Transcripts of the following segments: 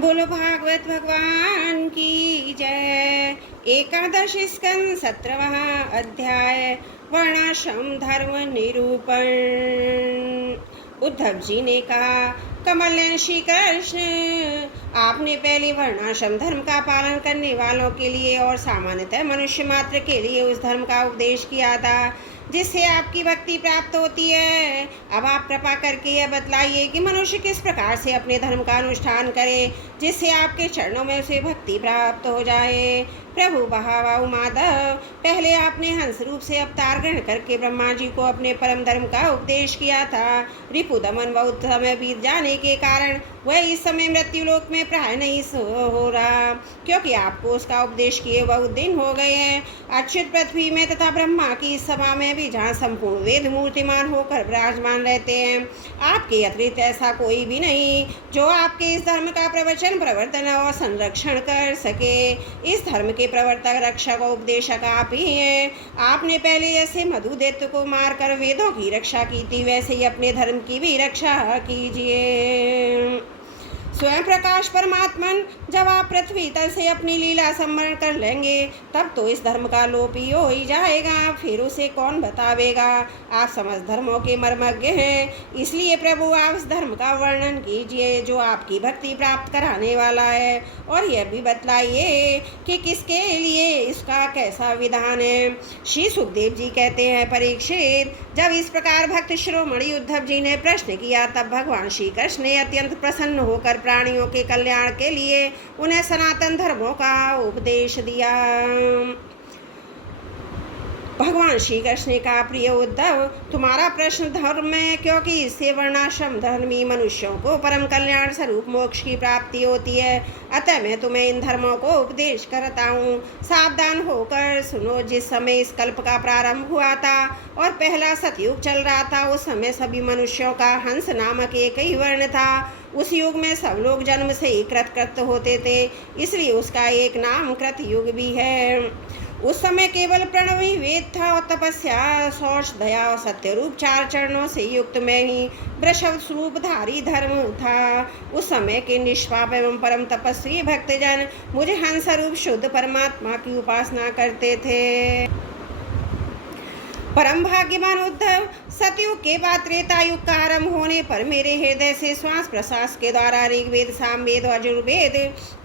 बोलो भागवत भगवान की जय। एकादश स्कंद 17वां अध्याय वर्णाश्रम धर्म निरूपण। उद्धव जी ने कहा, कमलनयन श्री कृष्ण, आपने पहले वर्णाश्रम धर्म का पालन करने वालों के लिए और सामान्यतः मनुष्य मात्र के लिए उस धर्म का उपदेश किया था जिससे आपकी भक्ति प्राप्त होती है। अब आप कृपा करके यह बतलाइए कि मनुष्य किस प्रकार से अपने धर्म का अनुष्ठान करे जिससे आपके चरणों में उसे भक्ति प्राप्त हो जाए। प्रभु बहावाऊ माधव, पहले आपने हंस रूप से अवतार ग्रहण करके ब्रह्मा जी को अपने परम धर्म का उपदेश किया था। रिपु दमन बहुत समय बीत जाने के कारण वह इस समय मृत्यु लोक में प्राय नहीं हो रहा, क्योंकि आपको उसका उपदेश किए बहुत दिन हो गए हैं। अच्युत पृथ्वी में तथा ब्रह्मा की इस सभा में भी जहाँ संपूर्ण वेद मूर्तिमान होकर विराजमान रहते हैं, आपके अतिरिक्त ऐसा कोई भी नहीं जो आपके इस धर्म का प्रवचन, प्रवर्तन और संरक्षण कर सके। इस धर्म के प्रवर्तक, रक्षक और उपदेशक आप ही हैं। आपने पहले जैसे मधुदैत्य को मारकर वेदों की रक्षा की थी, वैसे ही अपने धर्म की भी रक्षा कीजिए। स्वयं प्रकाश परमात्मन, जब आप पृथ्वी तल से अपनी लीला स्मरण कर लेंगे तब तो इस धर्म का लोप ही हो ही जाएगा, फिर उसे कौन बतावेगा। आप समस्त धर्मों के मर्मज्ञ हैं, इसलिए प्रभु आप इस धर्म का वर्णन कीजिए जो आपकी भक्ति प्राप्त कराने वाला है, और यह भी बतलाइए कि किसके लिए इसका कैसा विधान है। श्री सुखदेव जी कहते हैं, परीक्षित, जब इस प्रकार भक्त शिरोमणि उद्धव जी ने प्रश्न किया तब भगवान श्री कृष्ण ने अत्यंत प्रसन्न होकर प्राणियों के कल्याण के लिए उन्हें सनातन धर्मों का उपदेश दिया। भगवान श्री कृष्ण ने कहा, प्रिय उद्धव, तुम्हारा प्रश्न धर्म है, क्योंकि इससे वर्णाश्रम धर्मी मनुष्यों को परम कल्याण स्वरूप मोक्ष की प्राप्ति होती है। अतः मैं तुम्हें इन धर्मों को उपदेश करता हूँ। सावधान होकर सुनो। जिस समय इस कल्प का प्रारंभ हुआ था और पहला सतयुग चल रहा था, उस समय सभी मनुष्यों का हंस नामक एक ही वर्ण था। उस युग में सब लोग जन्म से ही कृत होते थे, इसलिए उसका एक नाम कृत युग भी है। उस समय केवल प्रणव ही वेद था और तपस्या, शौच, दया और सत्य रूप 4 चरणों से युक्त में ही वृषभ स्वरूपधारी धर्म था। उस समय के निष्पाप एवं परम तपस्वी भक्तजन मुझे हंस रूप शुद्ध परमात्मा की उपासना करते थे। परम भाग्यवान उद्धव, सतयुग के बाद त्रेता युग का आरंभ होने पर मेरे हृदय से श्वास प्रश्वास के द्वारा ऋग्वेद, सामवेद और यजुर्वेद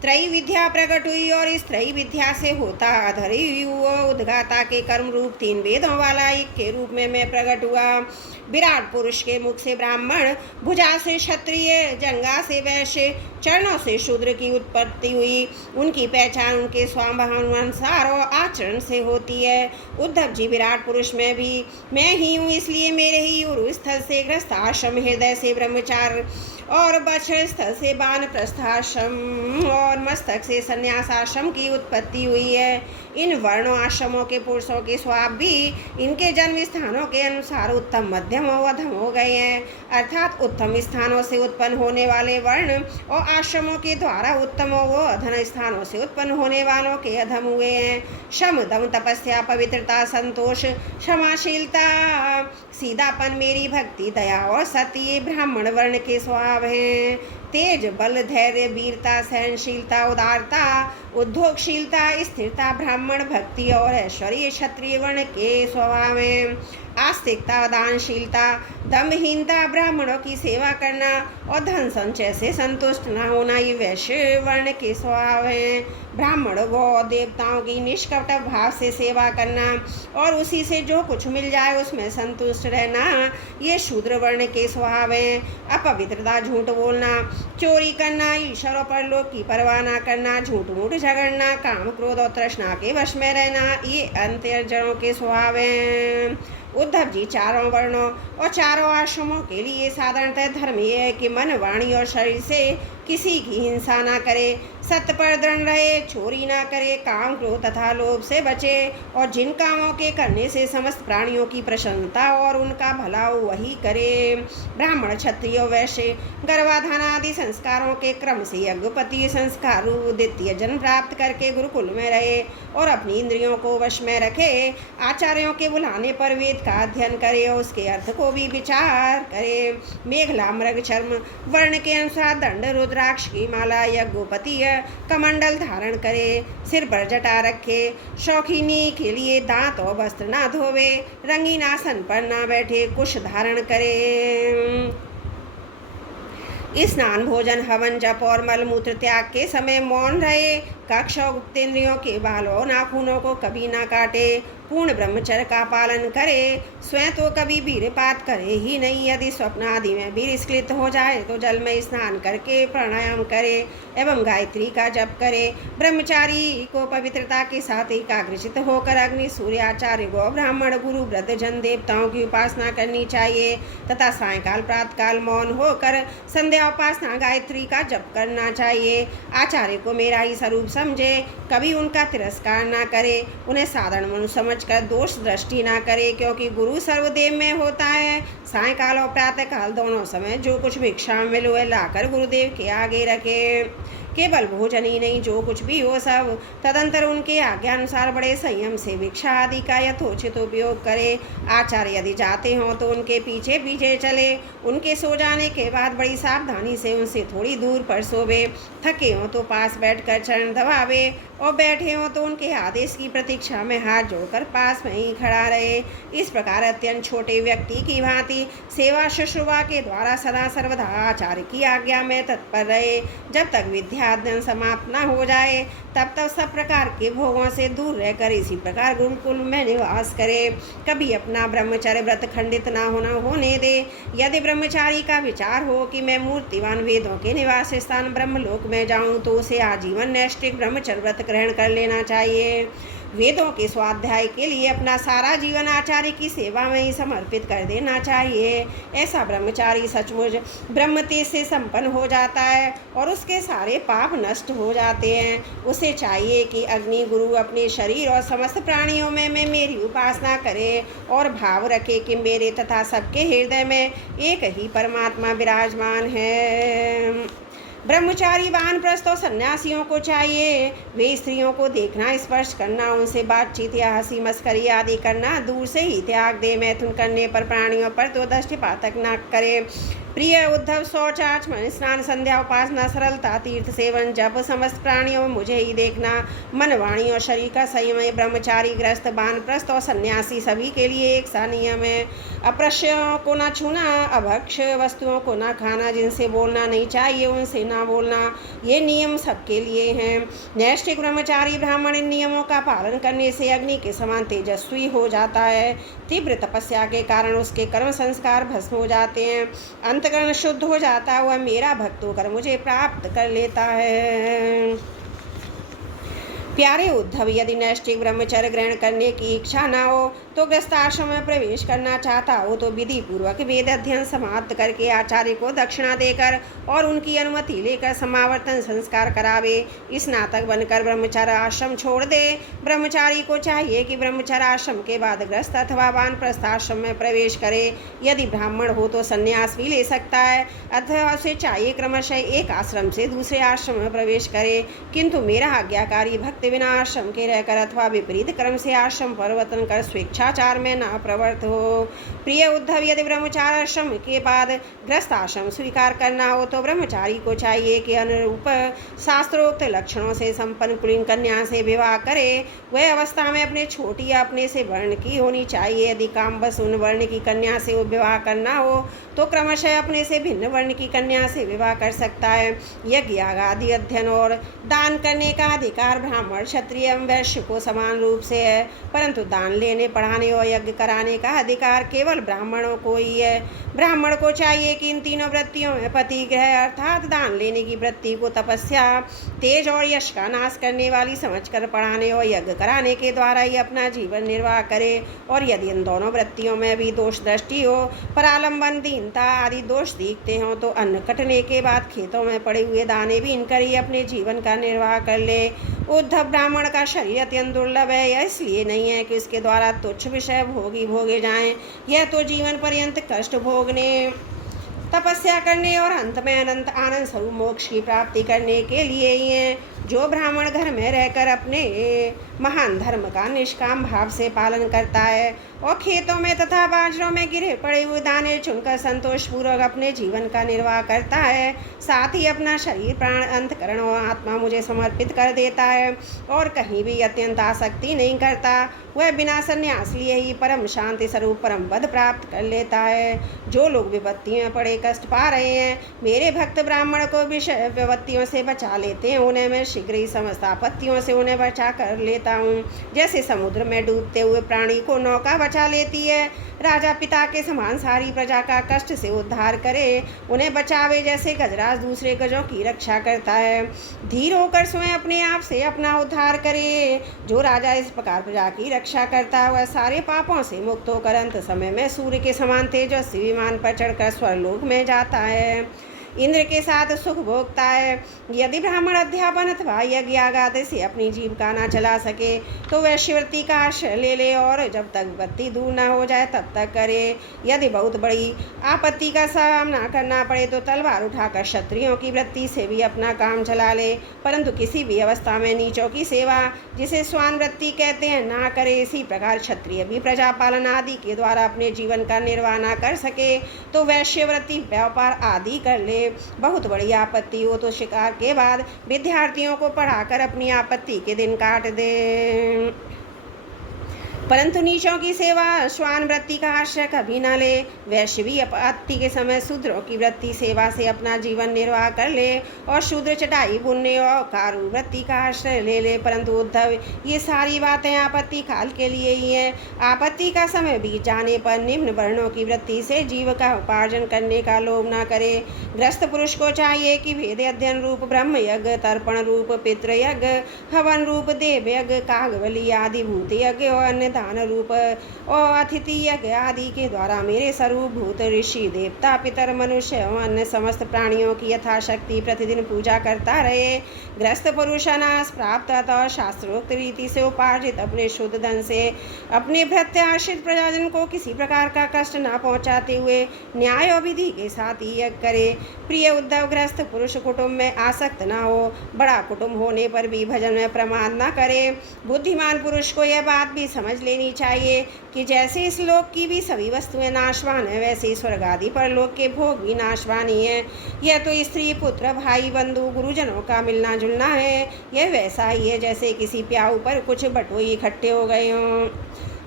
त्रयी विद्या प्रकट हुई, और इस त्रयी विद्या से होता अधर्यु उद्गाता के कर्म रूप 3 वेदों वाला एक के रूप में मैं प्रकट हुआ। विराट पुरुष के मुख से ब्राह्मण, भुजा से क्षत्रिय, जंगा से वैश्य, चरणों से शूद्र की उत्पत्ति हुई। उनकी पहचान उनके स्वभावानुसार और आचरण से होती है। उद्धव जी, विराट पुरुष में भी मैं ही हूँ, इसलिए मेरे ही उरु स्थल से गृहस्थ आश्रम, हृदय से ब्रह्मचार और वक्षस्थल स्थल से वानप्रस्थाश्रम और मस्तक से संन्यासाश्रम की उत्पत्ति हुई है। इन वर्णों आश्रमों के पुरुषों के स्वभाव भी इनके जन्म स्थानों के अनुसार उत्तम, मध्यम और अधम हो गए हैं। अर्थात उत्तम स्थानों से उत्पन्न होने वाले वर्ण और आश्रमों के द्वारा उत्तम व अधम स्थानों से उत्पन्न होने वालों के अधम हुए हैं। शम, दम, तपस्या, पवित्रता, संतोष, क्षमाशीलता, सीधापन, मेरी भक्ति, दया और सत्य ब्राह्मण वर्ण के स्वभाव हैं। तेज, बल, धैर्य, वीरता, सहनशीलता, उदारता, उद्योगशीलता, स्थिरता ब्राह्मण भक्ति और ऐश्वर्य क्षत्रिय वर्ण के स्वभाव हैं। आस्तिकता, दानशीलता, दम्भहीनता, ब्राह्मणों की सेवा करना और धन संचय से संतुष्ट न होना, ये वैश्य वर्ण के स्वभाव हैं। ब्राह्मण गौ देवताओं की निष्कपट भाव से सेवा करना और उसी से जो कुछ मिल जाए उसमें संतुष्ट रहना, ये शूद्र वर्ण के स्वभाव हैं। अपवित्रता, झूठ बोलना, चोरी करना, ईश्वर और परलोक की परवाह न करना, झूठ मूठ झगड़ना, काम, क्रोध और तृष्णा के वश में रहना, ये अंतर्जनों के स्वभाव हैं। उद्धव जी, 4 वर्णों और 4 आश्रमों के लिए साधारणतः धर्म यह है कि मन, वाणी और शरीर से किसी की हिंसा ना करे, सत्य पर दृढ़ रहे, चोरी ना करे, काम, क्रोध तथा लोभ से बचे, और जिन कामों के करने से समस्त प्राणियों की प्रसन्नता और उनका भला वही करे। ब्राह्मण, क्षत्रिय, वैश्य गर्भाधान आदि संस्कारों के क्रम से यज्ञपति संस्कार द्वितीय जन्म प्राप्त करके गुरुकुल में रहे और अपनी इंद्रियों को वश में रखे। आचार्यों के बुलाने पर वेद का अध्ययन करे और उसके अर्थ को भी विचार करे। मेघला, मृग, चर्म वर्ण के अनुसार दंड, रुद्र रुद्राक्ष की माला यज्ञोपति कमंडल धारण करे, सिर पर जटा रखे, शौकीनी के लिए दांत और वस्त्र ना धोवे, रंगीन आसन पर ना बैठे, कुश धारण करे, स्नान भोजन हवन जप और मलमूत्र त्याग के समय मौन रहे, कक्ष और गुप्तेंद्रियों के बालों नाखूनों को कभी ना काटे, पूर्ण ब्रह्मचर्य का पालन करे, स्वयं तो कभी वीरपात करे ही नहीं। यदि स्वप्न आदि में वीर स्खलित हो जाए तो जल में स्नान करके प्राणायाम करे एवं गायत्री का जप करे। ब्रह्मचारी को पवित्रता के साथ एकाग्रचित होकर अग्नि, सूर्य, आचार्य, गौ, ब्राह्मण, गुरु, वृद्धजन, देवताओं की उपासना करनी चाहिए तथा सायंकाल प्रातःकाल मौन होकर संध्या उपासना गायत्री का जप करना चाहिए। आचार्य को मेरा ही स्वरूप समझे, कभी उनका तिरस्कार ना करे, उन्हें साधारण मनुष्य समझकर दोष दृष्टि ना करे, क्योंकि गुरु सर्वदेव में होता है। सायंकाल और प्रातःकाल दोनों समय जो कुछ भिक्षा में मिले लाकर गुरुदेव के आगे रखे। केवल भोजन ही नहीं, जो कुछ भी हो सब तदंतर उनके आज्ञानुसार बड़े संयम से भिक्षा आदि का यथोचित उपयोग करे। आचार्य यदि जाते हों तो उनके पीछे पीछे चले, उनके सो जाने के बाद बड़ी सावधानी से उनसे थोड़ी दूर पर सोवे। थके हों तो पास बैठकर चरण दबावे और बैठे हों तो उनके आदेश की प्रतीक्षा में हाथ जोड़कर पास में ही खड़ा रहे। इस प्रकार अत्यंत छोटे व्यक्ति की भांति सेवा शुश्रूषा के द्वारा सदा सर्वदा आचार्य की आज्ञा में तत्पर रहे। जब तक विद्या अध्ययन समाप्त न हो जाए तब तक सब प्रकार के भोगों से दूर रहकर इसी प्रकार गुरुकुल में निवास करे। कभी अपना ब्रह्मचर्य व्रत खंडित न होने दे। यदि ब्रह्मचारी का विचार हो कि मैं मूर्तिवान वेदों के निवास स्थान ब्रह्मलोक में जाऊं तो उसे आजीवन नैष्ठिक ब्रह्मचर्य व्रत ग्रहण कर लेना चाहिए। वेदों के स्वाध्याय के लिए अपना सारा जीवन आचार्य की सेवा में ही समर्पित कर देना चाहिए। ऐसा ब्रह्मचारी सचमुच ब्रह्म तेज से संपन्न हो जाता है और उसके सारे पाप नष्ट हो जाते हैं। उसे चाहिए कि अग्नि गुरु अपने शरीर और समस्त प्राणियों में मेरी उपासना करे और भाव रखे कि मेरे तथा सबके हृदय में एक ही परमात्मा विराजमान है। ब्रह्मचारी वानप्रस्थ और सन्यासियों को चाहिए वे स्त्रियों को देखना, स्पर्श करना, उनसे बातचीत या हंसी मस्करी आदि करना दूर से ही त्याग दे। मैथुन करने पर प्राणियों पर तो दृष्टिपातक न करे। प्रिय उद्धव, शौच, आचमन, स्नान, संध्या, उपासना, सरलता, तीर्थ सेवन, जप, समस्त प्राणियों में मुझे ही देखना, मन, वाणी और शरीर का संयम ब्रह्मचारी, गृहस्थ, वानप्रस्थ और सन्यासी सभी के लिए एक सा नियम है। अप्रश्यों को न छूना, अभक्ष वस्तुओं को न खाना, जिनसे बोलना नहीं चाहिए उनसे ना बोलना, ये नियम सबके लिए हैं। नैष्ठिक ब्रह्मचारी ब्राह्मण इन नियमों का पालन करने से अग्नि के समान तेजस्वी हो जाता है। तीव्र तपस्या के कारण उसके कर्म संस्कार भस्म हो जाते हैं, अंतकरण शुद्ध हो जाता है, वह मेरा भक्त होकर मुझे प्राप्त कर लेता है। प्यारे उद्धव, यदि नैष्ठिक ब्रह्मचर्य ग्रहण करने की इच्छा न हो तो गृहस्थाश्रम में प्रवेश करना चाहता हो तो विधि पूर्वक वेद अध्ययन समाप्त करके आचार्य को दक्षिणा देकर और उनकी अनुमति लेकर समावर्तन संस्कार करावे। स्नातक बनकर ब्रह्मचर्य आश्रम छोड़ दे। ब्रह्मचारी को चाहिए कि ब्रह्मचर्य आश्रम के बाद गृहस्थ अथवा वानप्रस्थ आश्रम में प्रवेश करे। यदि ब्राह्मण हो तो संन्यास भी ले सकता है अथवा उसे चाहिए क्रमशः एक आश्रम से दूसरे आश्रम में प्रवेश करे, किंतु मेरा आज्ञाकारी भक्त बिना आश्रम के रहकर अथवा विपरीत क्रम से आश्रम परिवर्तन कर स्वेच्छाचार में न प्रवृत्त हो। प्रिय उद्धव, यदि ब्रह्मचार्य आश्रम के बाद गृहस्थ आश्रम स्वीकार करना हो तो ब्रह्मचारी को चाहिए कि अनुरूप शास्त्रोक्त लक्षणों से संपन्न कुलीन कन्या से विवाह करे। वह अवस्था में अपने छोटी या अपने से वर्ण की होनी चाहिए। यदि कामवश उन वर्ण की कन्या से विवाह करना हो तो क्रमशः अपने से भिन्न वर्ण की कन्या से विवाह कर सकता है। यज्ञ आदि अध्ययन और दान करने का अधिकार ब्राह्मण, क्षत्रिय एवं वैश्य को समान रूप से है, परंतु दान लेने, पढ़ाने और यज्ञ कराने का अधिकार केवल ब्राह्मणों को ही है। ब्राह्मण को चाहिए कि इन तीनों वृत्तियों में पतिग्रह अर्थात दान लेने की वृत्ति को तपस्या, तेज और यश का नाश करने वाली समझकर पढ़ाने और यज्ञ कराने के द्वारा ही अपना जीवन निर्वाह करे। और यदि इन दोनों वृत्तियों में भी दोष दृष्टि हो, परालंबन, दीनता आदि दोष दिखते हों तो अन्न कटने के बाद खेतों में पड़े हुए दाने भी इनकर ही अपने जीवन का निर्वाह कर ले। उद्धव, ब्राह्मण का शरीर अत्यंत दुर्लभ है। यह इसलिए नहीं है कि इसके द्वारा तुच्छ विषय भोगे जाएं, यह तो जीवन पर्यंत कष्ट भोगने, तपस्या करने और अंत में अनंत आनंद स्वरूप मोक्ष की प्राप्ति करने के लिए ही है। जो ब्राह्मण घर में रहकर अपने महान धर्म का निष्काम भाव से पालन करता है और खेतों में तथा बाजरों में गिरे पड़े हुए दाने चुनकर संतोषपूर्वक अपने जीवन का निर्वाह करता है, साथ ही अपना शरीर प्राण अंतकरण और आत्मा मुझे समर्पित कर देता है और कहीं भी अत्यंत आसक्ति नहीं करता, वह बिना संन्यास लिए ही परम शांति स्वरूप परम पद प्राप्त कर लेता है। जो लोग विपत्ति में पड़े कष्ट पा रहे हैं, मेरे भक्त ब्राह्मण को विषय विपत्तियों से बचा लेते हैं, उन्हें मैं शीघ्र ही समस्त आपत्तियों से उन्हें बचा कर लेता हूँ। जैसे समुद्र में डूबते हुए प्राणी को नौका बचा लेती है, राजा पिता के समान सारी प्रजा का कष्ट से उद्धार करे, उन्हें बचावे जैसे गजराज दूसरे गजों की रक्षा करता है। धीर होकर स्वयं अपने आप से अपना उद्धार करे। जो राजा इस प्रकार प्रजा की रक्षा करता है, वह सारे पापों से मुक्त होकर अंत समय में सूर्य के समान तेजस्वी विमान पर चढ़कर स्वर्गलोक में जाता है, इंद्र के साथ सुख भोगता है। यदि ब्राह्मण अध्यापन अथवा यज्ञ आदि से अपनी जीविका न चला सके तो वह शिवृत्ति का आश्रय ले ले और जब तक विपत्ति दूर न हो जाए तब तक करे। यदि बहुत बड़ी आपत्ति का सामना करना पड़े तो तलवार उठाकर क्षत्रियों की वृत्ति से भी अपना काम चला ले, परंतु किसी भी अवस्था में नीचों की सेवा, जिसे स्वान वृत्ति कहते हैं, ना करे। इसी प्रकार क्षत्रिय भी प्रजा पालन आदि के द्वारा अपने जीवन का निर्वाह न कर सके तो वैश्यवृत्ति व्यापार आदि कर ले। बहुत बड़ी आपत्ति हो तो शिकार के बाद विद्यार्थियों को पढ़ाकर अपनी आपत्ति के दिन काट दे, परंतु नीचों की सेवा श्वान वृत्ति का आश्रय कभी न ले। वैश्य भी आपत्ति के समय शूद्रों की वृत्ति सेवा से अपना जीवन निर्वाह कर ले और शूद्र चटाई बुनने और कारु वृत्ति का आश्रय ले ले, परंतु उद्धव ये सारी बातें आपत्ति काल के लिए ही हैं। आपत्ति का समय बीत जाने पर निम्न वर्णों की वृत्ति से जीव का उपार्जन करने का लोभ न करे। ग्रस्त पुरुष को चाहिए कि वेद अध्ययन रूप ब्रह्म यज्ञ, तर्पण रूप पितृयज्ञ, हवन रूप देव यज्ञ, कागबली आदि भूत यज्ञ और अन्य दान रूप और अतिथि यज्ञ आदि के द्वारा मेरे स्वरूप भूत ऋषि देवता पितर मनुष्य और अन्य समस्त प्राणियों की यथाशक्ति प्रतिदिन पूजा करता रहे। ग्रस्त पुरुष अनाश प्राप्त अतः शास्त्रोक्त रीति से उपार्जित अपने शुद्ध धन से अपने भृत्याश्रित प्रजाजन को किसी प्रकार का कष्ट न पहुँचाते हुए न्याय और विधि के साथ ही यज्ञ करे। प्रिय उद्धव, ग्रस्त पुरुष कुटुंब में आसक्त न हो, बड़ा कुटुंब होने पर भी भजन में प्रमाद न करे। बुद्धिमान पुरुष को यह बात भी समझ लेनी चाहिए कि जैसे इस लोक की भी सभी वस्तुएं नाशवान है, वैसे ही स्वर्ग आदि पर लोक के भोग भी नाशवान ही है। यह तो स्त्री पुत्र भाई बंधु गुरुजनों का मिलना जुलना है। यह वैसा ही है जैसे किसी प्याऊ पर कुछ बटोई इकट्ठे हो गए हों,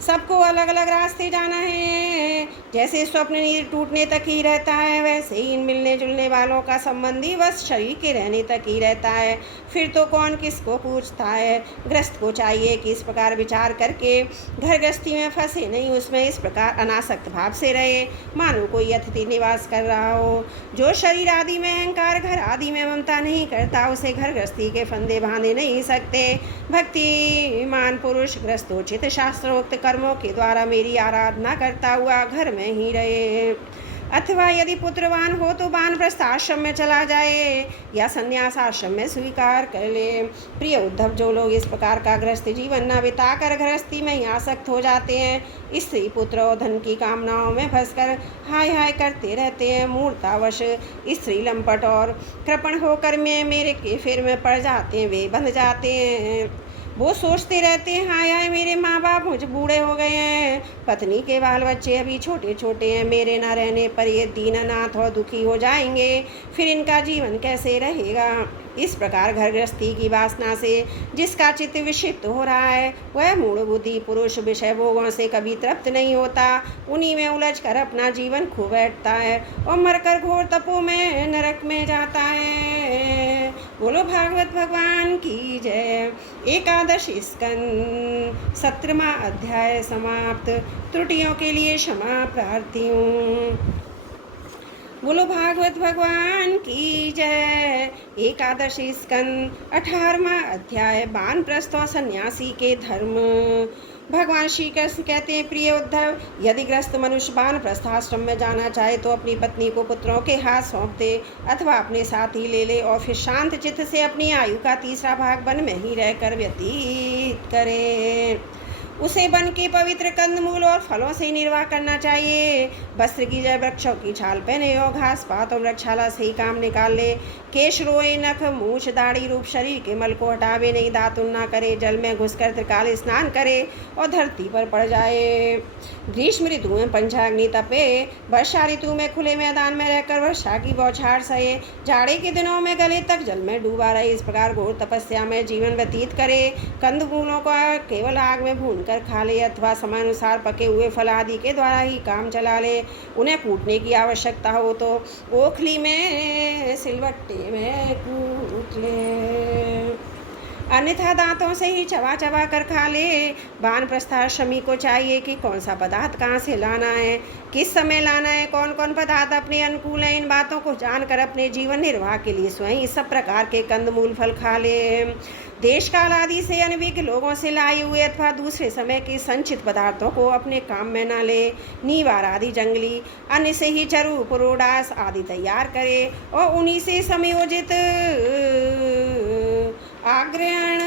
सबको अलग अलग रास्ते जाना है। जैसे स्वप्न नींद टूटने तक ही रहता है, वैसे ही इन मिलने जुलने वालों का संबंधी बस शरीर के रहने तक ही रहता है, फिर तो कौन किसको पूछता है। ग्रस्त को चाहिए कि इस प्रकार विचार करके घर गृहस्थी में फंसे नहीं, उसमें इस प्रकार अनासक्त भाव से रहे मानो कोई अतिथि निवास कर रहा हो। जो शरीर आदि में अहंकार, घर आदि में ममता नहीं करता, उसे घर गृहस्थी के फंदे बांधे नहीं सकते। भक्तिमान पुरुष ग्रस्तोचित शास्त्रोक्त कर्मों के द्वारा मेरी आराधना करता हुआ घर में ही रहे, अथवा यदि पुत्रवान हो तो वानप्रस्थ आश्रम में चला जाए या संन्यास आश्रम में स्वीकार कर ले। प्रिय उद्धव, जो लोग इस प्रकार का गृहस्थ जीवन न बिताकर गृहस्थी में ही आसक्त हो जाते हैं, स्त्री पुत्र और धन की कामनाओं में फंसकर हाय हाय करते रहते हैं, मूर्तावश स्त्री लंपट और कृपण होकर मेरे के फेर में पड़ जाते हैं, वे बंध जाते हैं। वो सोचते रहते हैं हाय हाय मेरे माँ बाप मुझ बूढ़े हो गए हैं, पत्नी के बाल बच्चे अभी छोटे छोटे हैं, मेरे ना रहने पर ये दीननाथ और दुखी हो जाएंगे, फिर इनका जीवन कैसे रहेगा। इस प्रकार घर गृहस्थी की वासना से जिसका चित्त विक्षिप्त हो रहा है, वह मूढ़ बुद्धि पुरुष विषय भोगों से कभी तृप्त नहीं होता, उन्हीं में उलझ कर अपना जीवन खो बैठता है और मरकर घोर तपों में नरक में जाता है। बोलो भागवत भगवान की जय। एकादश स्कंद 17वां अध्याय समाप्त। त्रुटियों के लिए क्षमा प्रार्थी हूँ। बोलो भागवत भगवान की जय। एकादशी स्कंद 18वां अध्याय वानप्रस्थ और सन्यासी के धर्म। भगवान श्री कृष्ण कहते हैं, प्रिय उद्धव, यदि ग्रस्त मनुष्य वानप्रस्थ आश्रम में जाना चाहे तो अपनी पत्नी को पुत्रों के हाथ सौंप दे अथवा अपने साथ ही ले ले और फिर शांत चित्त से अपनी आयु का तीसरा भाग वन में ही रहकर व्यतीत करे। उसे वन के पवित्र कंदमूल और फलों से निर्वाह करना चाहिए। वस्त्र की जय वृक्षों की छाल पहने और घास पात और वृक्षाला से ही काम निकाल ले। केश रोए, नख मूछ दाढ़ी रूप शरीर के मल को हटावे नहीं, दातुन ना करे, जल में घुसकर त्रिकाल स्नान करे और धरती पर पड़ जाए। ग्रीष्म ऋतु में पंचाग्नि तपे, वर्षा ऋतु में खुले मैदान में रहकर वर्षा की बौछार सहे, जाड़े के दिनों में गले तक जल में डूबा रहे। इस प्रकार घोर तपस्या में जीवन व्यतीत करे। कंदमूलों का केवल आग में भून कर खा ले अथवा समयानुसार पके हुए फल आदि के द्वारा ही काम चला ले। उन्हें कूटने की आवश्यकता हो तो ओखली में सिलवट्टे में कूट ले, अन्यथा दांतों से ही चबा चबा कर खा ले। वानप्रस्थाश्रमी को चाहिए कि कौन सा पदार्थ कहाँ से लाना है, किस समय लाना है, कौन कौन पदार्थ अपने अनुकूल है, इन बातों को जानकर अपने जीवन निर्वाह के लिए स्वयं इस सब प्रकार के कंदमूल फल खा ले। देश काल आदि से अनभिज्ञ लोगों से लाए हुए अथवा दूसरे समय के संचित पदार्थों को अपने काम में न ले। नीवार आदि जंगली अन्य से ही चरु पुरोडास आदि तैयार करे और उन्हीं से समयोजित आग्रहण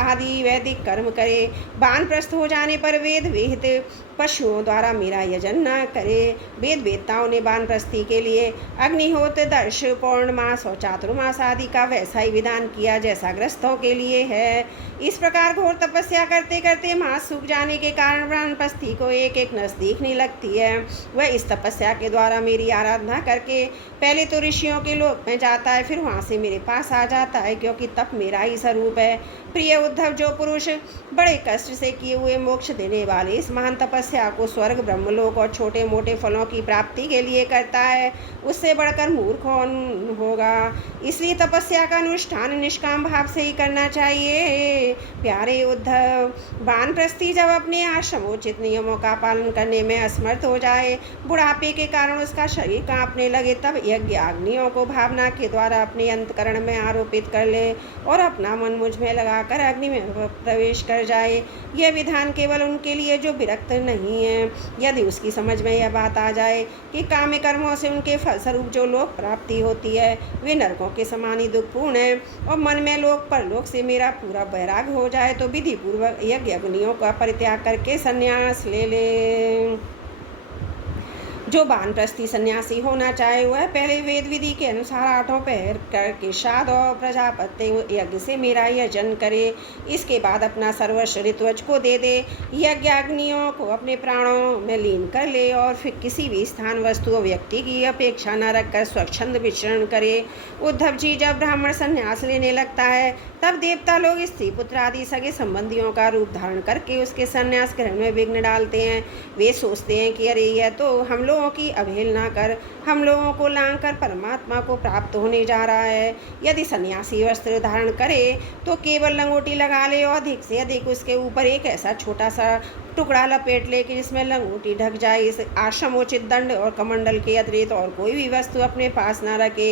आदि वैदिक कर्म करे। वानप्रस्थ हो जाने पर वेद विहित पशुओं द्वारा मेरा यजन न करे। वेद वेदताओं ने वानप्रस्थी के लिए अग्निहोत्र, दर्श, पौर्णमास और चातुर्मास आदि का वैसा ही विधान किया जैसा ग्रस्तों के लिए है। इस प्रकार घोर तपस्या करते करते मांस सूख जाने के कारण वानप्रस्थी को एक एक नस दिखने लगती है। वह इस तपस्या के द्वारा मेरी आराधना करके पहले तो ऋषियों के लोक में जाता है, फिर वहाँ से मेरे पास आ जाता है, क्योंकि तप मेरा ही स्वरूप है। प्रिय उद्धव, जो पुरुष बड़े कष्ट से किए हुए मोक्ष देने वाले इस महान तपस्या को स्वर्ग, ब्रह्मलोक और छोटे मोटे फलों की प्राप्ति के लिए करता है, उससे बढ़कर मूर्ख कौन होगा। इसलिए तपस्या का अनुष्ठान निष्काम भाव से ही करना चाहिए। प्यारे उद्धव, वानप्रस्थी जब अपने आश्रमोचित नियमों का पालन करने में असमर्थ हो जाए, बुढ़ापे के कारण उसका शरीर कांपने लगे, तब यज्ञ अग्नियों को भावना के द्वारा अपने अंतकरण में आरोपित कर ले और अपना मन मुझ में लगाकर अग्नि में प्रवेश कर जाए। यह विधान केवल उनके लिए जो विरक्त नहीं है। यदि उसकी समझ में यह बात आ जाए कि काम्य कर्मों से उनके फलस्वरूप जो लोक प्राप्ति होती है वे नरकों के समान ही दुखपूर्ण है और मन में लोक परलोक से मेरा पूरा वैराग हो जाए, तो विधि पूर्वक यज्ञ अग्नियों का परित्याग करके संन्यास ले ले। जो वानप्रस्थी सन्यासी होना चाहे वह पहले वेद विधि के अनुसार 8 पहर करके श्राद्ध और प्रजापत्य यज्ञ से मेरा यजन करे। इसके बाद अपना सर्वस्व ऋतुज को दे दे, यज्ञ अग्नियों को अपने प्राणों में लीन कर ले और फिर किसी भी स्थान, वस्तु और व्यक्ति की अपेक्षा न रखकर स्वच्छंद विचरण करे। उद्धव जी, जब ब्राह्मण संन्यास लेने लगता है तब देवता लोग स्त्री पुत्र आदि सगे संबंधियों का रूप धारण करके उसके संन्यास ग्रहण में विघ्न डालते हैं। वे सोचते हैं कि अरे यह तो हम लोगों की अवहेलना कर हम लोगों को लांग कर परमात्मा को प्राप्त होने जा रहा है। यदि सन्यासी वस्त्र धारण करे तो केवल लंगोटी लगा ले और अधिक से अधिक उसके ऊपर एक ऐसा छोटा सा टुकड़ा लपेट ले कि जिसमें लंगोटी ढक जाए। इस आश्रमोचित दंड और कमंडल के अतिरिक्त और कोई भी वस्तु अपने पास न रखे।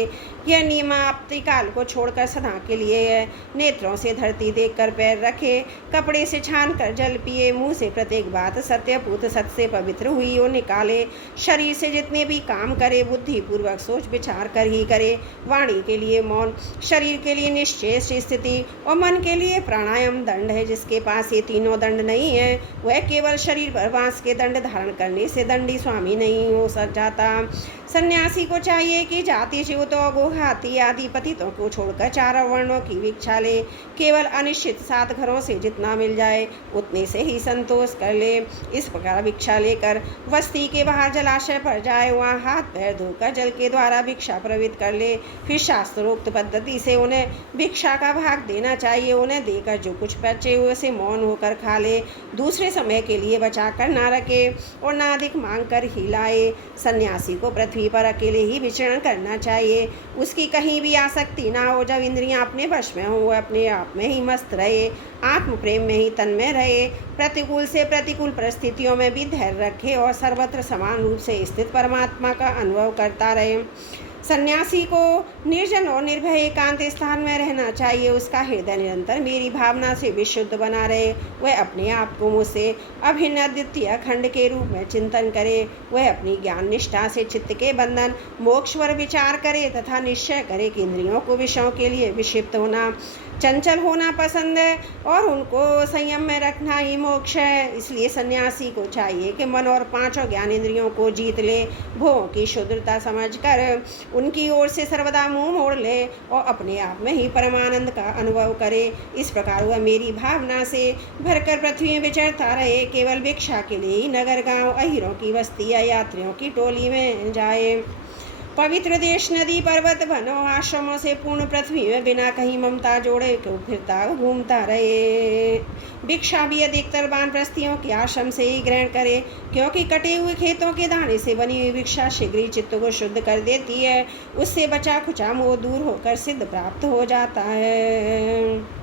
यह नियम आपती काल को छोड़कर सदा के लिए है। नेत्रों से धरती देखकर पैर रखे, कपड़े से छान कर जल पिए, मुंह से प्रत्येक बात सत्यपूत सत से पवित्र हुई हो निकाले। शरीर से जितने भी काम करे बुद्धि पूर्वक सोच विचार कर ही करे। वाणी के लिए मौन, शरीर के लिए निश्चेष स्थिति और मन के लिए प्राणायाम दंड है। जिसके पास ये तीनों दंड नहीं है वह केवल शरीर पर बांस के दंड धारण करने से दंडी स्वामी नहीं हो जाता। सन्यासी को चाहिए कि जाति च्युतों गो हाथी आदि पतितों को छोड़कर 4 वर्णों की भिक्षा ले। केवल अनिश्चित 7 घरों से जितना मिल जाए उतने से ही संतोष कर ले। इस प्रकार भिक्षा लेकर बस्ती के बाहर जलाशय पर जाए, वहाँ हाथ पैर धोकर जल के द्वारा भिक्षा प्रवित कर ले। फिर शास्त्रोक्त पद्धति से उन्हें भिक्षा का भाग देना चाहिए। उन्हें देकर जो कुछ बचे हुए से मौन होकर खा ले। दूसरे समय के लिए बचा कर ना रखे और ना अधिक मांग कर ही लाए। सन्यासी को पृथ्वी पर अकेले ही विचरण करना चाहिए। उसकी कहीं भी आसक्ति ना हो। जब इंद्रियां अपने वश में हो वह अपने आप में ही मस्त रहे, आत्म प्रेम में ही तन्मय रहे। प्रतिकूल से प्रतिकूल परिस्थितियों में भी धैर्य रखे और सर्वत्र समान रूप से स्थित परमात्मा का अनुभव करता रहे। सन्यासी को निर्जन और निर्भय एकांत स्थान में रहना चाहिए। उसका हृदय निरंतर मेरी भावना से विशुद्ध बना रहे। वह अपने आप को मुझसे अभिन्न अद्वितीय अखंड के रूप में चिंतन करे। वह अपनी ज्ञान निष्ठा से चित्त के बंधन मोक्ष पर विचार करे तथा निश्चय करे कि इंद्रियों को विषयों के लिए विक्षिप्त होना चंचल होना पसंद है और उनको संयम में रखना ही मोक्ष है। इसलिए सन्यासी को चाहिए कि मन और पांचों ज्ञानेंद्रियों को जीत ले, भोगों की शुद्धता समझकर उनकी ओर से सर्वदा मुंह मोड़ ले और अपने आप में ही परमानंद का अनुभव करे। इस प्रकार वह मेरी भावना से भरकर पृथ्वी में विचरता रहे, केवल भिक्षा के लिए ही नगर गांव अहीरों की बस्ती या यात्रियों की टोली में जाए। पवित्र देश, नदी, पर्वत, वनों, आश्रमों से पूर्ण पृथ्वी में बिना कहीं ममता जोड़े को फिरता घूमता रहे। भिक्षा भी अधिकतर वानप्रस्थियों के आश्रम से ही ग्रहण करे, क्योंकि कटे हुए खेतों के दाने से बनी हुई भिक्षा शीघ्र ही चित्त को शुद्ध कर देती है। उससे बचा खुचा मोह दूर होकर सिद्ध प्राप्त हो जाता है।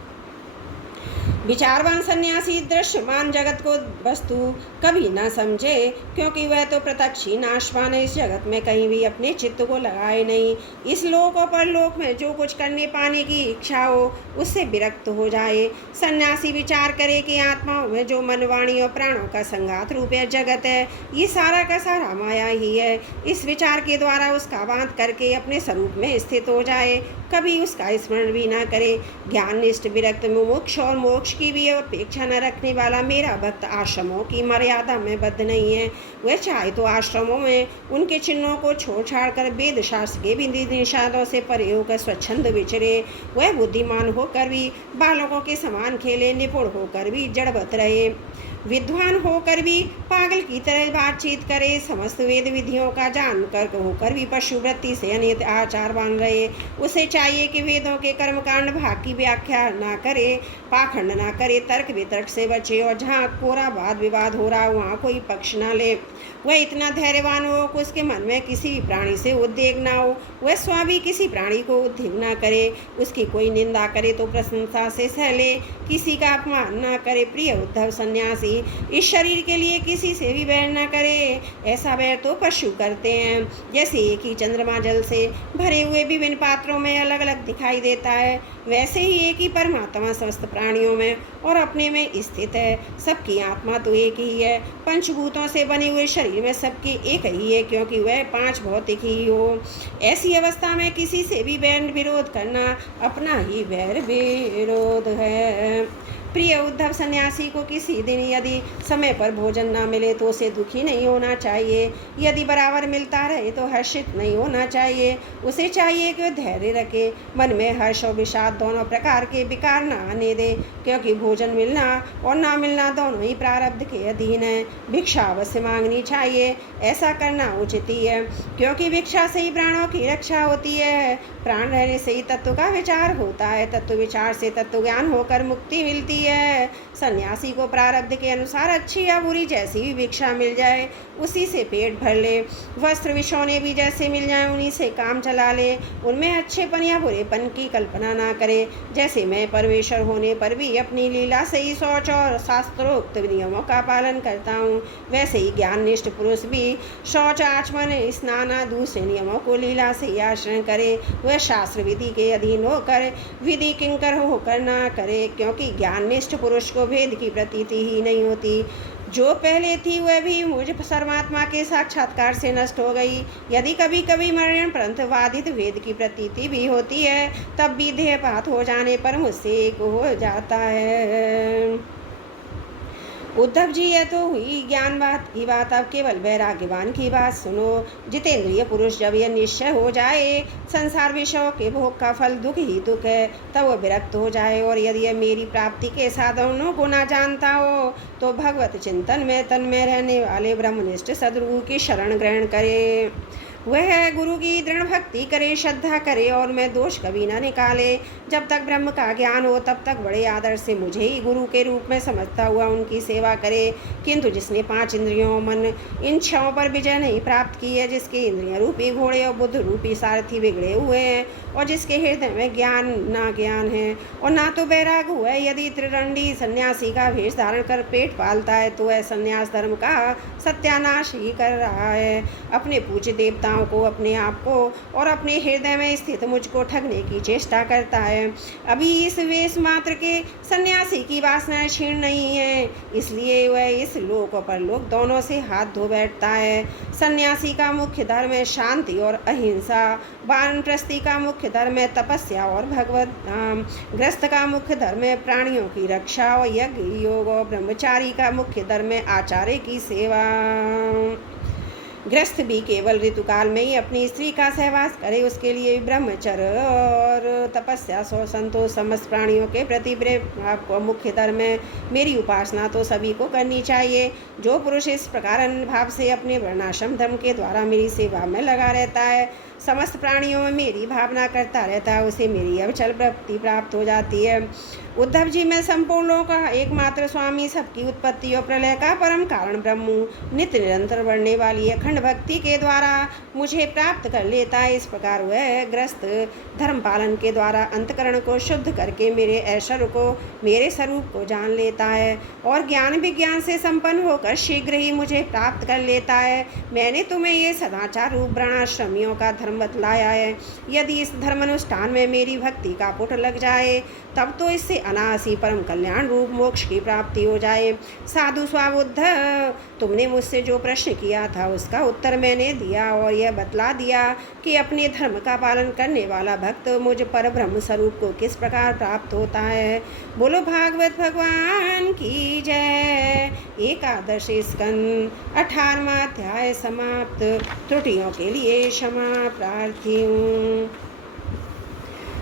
विचारवान सन्यासी दृश्यमान जगत को वस्तु कभी न समझे, क्योंकि वह तो प्रत्यक्ष ही नाशवान है। इस जगत में कहीं भी अपने चित्त को लगाए नहीं। इस लोक और परलोक में जो कुछ करने पाने की इच्छा हो उससे विरक्त हो जाए। सन्यासी विचार करे कि आत्माओं में जो मन, वाणी और प्राणों का संघात रूप है जगत है, ये सारा का सारा माया ही है। इस विचार के द्वारा उसका बांध करके अपने स्वरूप में स्थित हो जाए, कभी उसका स्मरण भी ना करे। ज्ञान निष्ठ, विरक्त, मुमुक्ष और मोक्ष की भी अपेक्षा न रखने वाला मेरा भक्त आश्रमों की मर्यादा में बद्ध नहीं है। वह चाहे तो आश्रमों में उनके चिन्हों को छोड़ छाड़ कर वेद शास्त्र के विधि निषादों से परे होकर स्वच्छंद विचरे। वह बुद्धिमान होकर भी बालकों के समान खेले, निपुण होकर भी जड़वत रहे, विद्वान होकर भी पागल की तरह बातचीत करे, समस्त वेद विधियों का जानकर होकर भी पशुवृत्ति से अनित आचारवान रहे। उसे चाहिए कि वेदों के कर्मकांड भाग की व्याख्या ना करे, पाखंड ना करे, तर्क वितर्क से बचे और जहाँ कोरा वाद विवाद हो रहा वहाँ कोई पक्ष ना ले। वह इतना धैर्यवान हो कि उसके मन में किसी भी प्राणी से उद्वेग ना हो। वह स्वयं भी किसी प्राणी को उद्वेग ना करे, उसकी कोई निंदा करे तो प्रशंसा से सह ले, किसी का अपमान ना करे। प्रिय उद्धव सन्यासी, इस शरीर के लिए किसी से भी बैर ना करे। ऐसा बैर तो पशु करते हैं। जैसे एक ही चंद्रमा जल से भरे हुए विभिन्न पात्रों में अलग अलग दिखाई देता है, वैसे ही एक ही परमात्मा समस्त प्राणियों में और अपने में स्थित है। सबकी आत्मा तो एक ही है। पंचभूतों से बने हुए शरीर में सबकी एक ही है, क्योंकि वह पांच भौतिक ही हो। ऐसी अवस्था में किसी से भी बैर विरोध करना अपना ही बैर विरोध है। प्रिय उद्धव सन्यासी को किसी दिन यदि समय पर भोजन ना मिले तो उसे दुखी नहीं होना चाहिए। यदि बराबर मिलता रहे तो हर्षित नहीं होना चाहिए। उसे चाहिए कि वह धैर्य रखे, मन में हर्ष और विषाद दोनों प्रकार के विकार न आने दे, क्योंकि भोजन मिलना और ना मिलना दोनों ही प्रारब्ध के अधीन है। भिक्षा अवश्य मांगनी चाहिए, ऐसा करना उचित ही है, क्योंकि भिक्षा से ही प्राणों की रक्षा होती है। प्राण रहने से ही तत्व का विचार होता है, तत्व विचार से तत्व ज्ञान होकर मुक्ति मिलती है। सन्यासी को प्रारब्ध के अनुसार अच्छी या बुरी जैसी भी भिक्षा मिल जाए उसी से पेट भर ले। वस्त्र विछौने भी जैसे मिल जाए उन्हीं से काम चला ले। उनमें अच्छेपन या बुरेपन की कल्पना ना करे। जैसे मैं परमेश्वर होने पर भी अपनी लीला से ही शौच और शास्त्रोक्त नियमों का पालन करता हूँ, वैसे ही ज्ञाननिष्ठ पुरुष भी शौच, आचमन, स्नान दूसरे नियमों को लीला से ही आचरण करे। वह शास्त्र विधि के अधीन होकर विधि किंकर होकर ना करे, क्योंकि ज्ञाननिष्ठ पुरुष को भेद की प्रतीति ही नहीं होती। जो पहले थी वह भी मुझ परमात्मा के साक्षात्कार से नष्ट हो गई। यदि कभी कभी मरण पर्यंत बाधित वेद की प्रतीति भी होती है, तब भी देहपात हो जाने पर मुझसे एक हो जाता है। उद्धव जी, यह तो हुई ज्ञान बात की बात, अब केवल वैराग्यवान की बात सुनो। जितेंद्रिय पुरुष जब यह निश्चय हो जाए संसार विषयों के भोग का फल दुख ही दुख है, तब वह विरक्त हो जाए और यदि यह मेरी प्राप्ति के साधनों को ना जानता हो तो भगवत चिंतन में तन्मय रहने वाले ब्रह्मनिष्ठ सद्गुरु की शरण ग्रहण करे। वह गुरु की दृढ़ भक्ति करे, श्रद्धा करे और मैं दोष कभी न निकाले। जब तक ब्रह्म का ज्ञान हो तब तक बड़े आदर से मुझे ही गुरु के रूप में समझता हुआ उनकी सेवा करे। किंतु जिसने पांच इंद्रियों, मन, इन छहों पर विजय नहीं प्राप्त की है, जिसके इंद्रिय रूपी घोड़े और बुद्ध रूपी सारथी बिगड़े हुए हैं और जिसके हृदय में ज्ञान है और ना तो वैराग हुआ है, यदि त्रिदंडी सन्यासी का वेश धारण कर पेट पालता है तो वह सन्यास धर्म का सत्यानाश ही कर रहा है। अपने पूज्य देवताओं प्रज्ञाओं को, अपने आप को और अपने हृदय में स्थित मुझको ठगने की चेष्टा करता है। अभी इस वेश मात्र के सन्यासी की वासनाएं क्षीण नहीं है, इसलिए वह इस लोक और परलोक दोनों से हाथ धो बैठता है। सन्यासी का मुख्य धर्म है शांति और अहिंसा, वानप्रस्थी का मुख्य धर्म है तपस्या और भगवत नाम, गृहस्थ का मुख्य धर्म है प्राणियों की रक्षा और यज्ञ योग, और ब्रह्मचारी का मुख्य धर्म है आचार्य की सेवा। गृहस्थ भी केवल ऋतुकाल में ही अपनी स्त्री का सहवास करे, उसके लिए ब्रह्मचर्य और तपस्या सो संतोष समस्त प्राणियों के प्रति आपको मुख्य धर्म है। मेरी उपासना तो सभी को करनी चाहिए। जो पुरुष इस प्रकार अन्य भाव से अपने वर्णाश्रम धर्म के द्वारा मेरी सेवा में लगा रहता है, समस्त प्राणियों में मेरी भावना करता रहता है, उसे मेरी अविचल प्राप्ति प्राप्त हो जाती है। उद्धव जी, मैं संपूर्ण लोगों का एकमात्र स्वामी, सबकी उत्पत्ति और प्रलय का परम कारण ब्रह्म हूँ। नित्य निरंतर बढ़ने वाली अखंड भक्ति के द्वारा मुझे प्राप्त कर लेता है। इस प्रकार वह गृहस्थ धर्म पालन के द्वारा अंतकरण को शुद्ध करके मेरे ऐश्वर्य को, मेरे स्वरूप को जान लेता है और ज्ञान विज्ञान से संपन्न होकर शीघ्र ही मुझे प्राप्त कर लेता है। मैंने तुम्हें ये सदाचार रूप वर्णाश्रमियों का धर्म बतलाया है। यदि इस धर्म अनुष्ठान में मेरी भक्ति का पुट लग जाए, तब तो इससे अनायासी परम कल्याण रूप मोक्ष की प्राप्ति हो जाए। साधु स्वाबुद्ध, तुमने मुझसे जो प्रश्न किया था उसका उत्तर मैंने दिया और यह बतला दिया कि अपने धर्म का पालन करने वाला भक्त मुझ पर ब्रह्म स्वरूप को किस प्रकार प्राप्त होता है। बोलो भागवत भगवान की जय। एकादश स्कंद 18वां अध्याय समाप्त। त्रुटियों के लिए क्षमा प्रार्थी हूँ।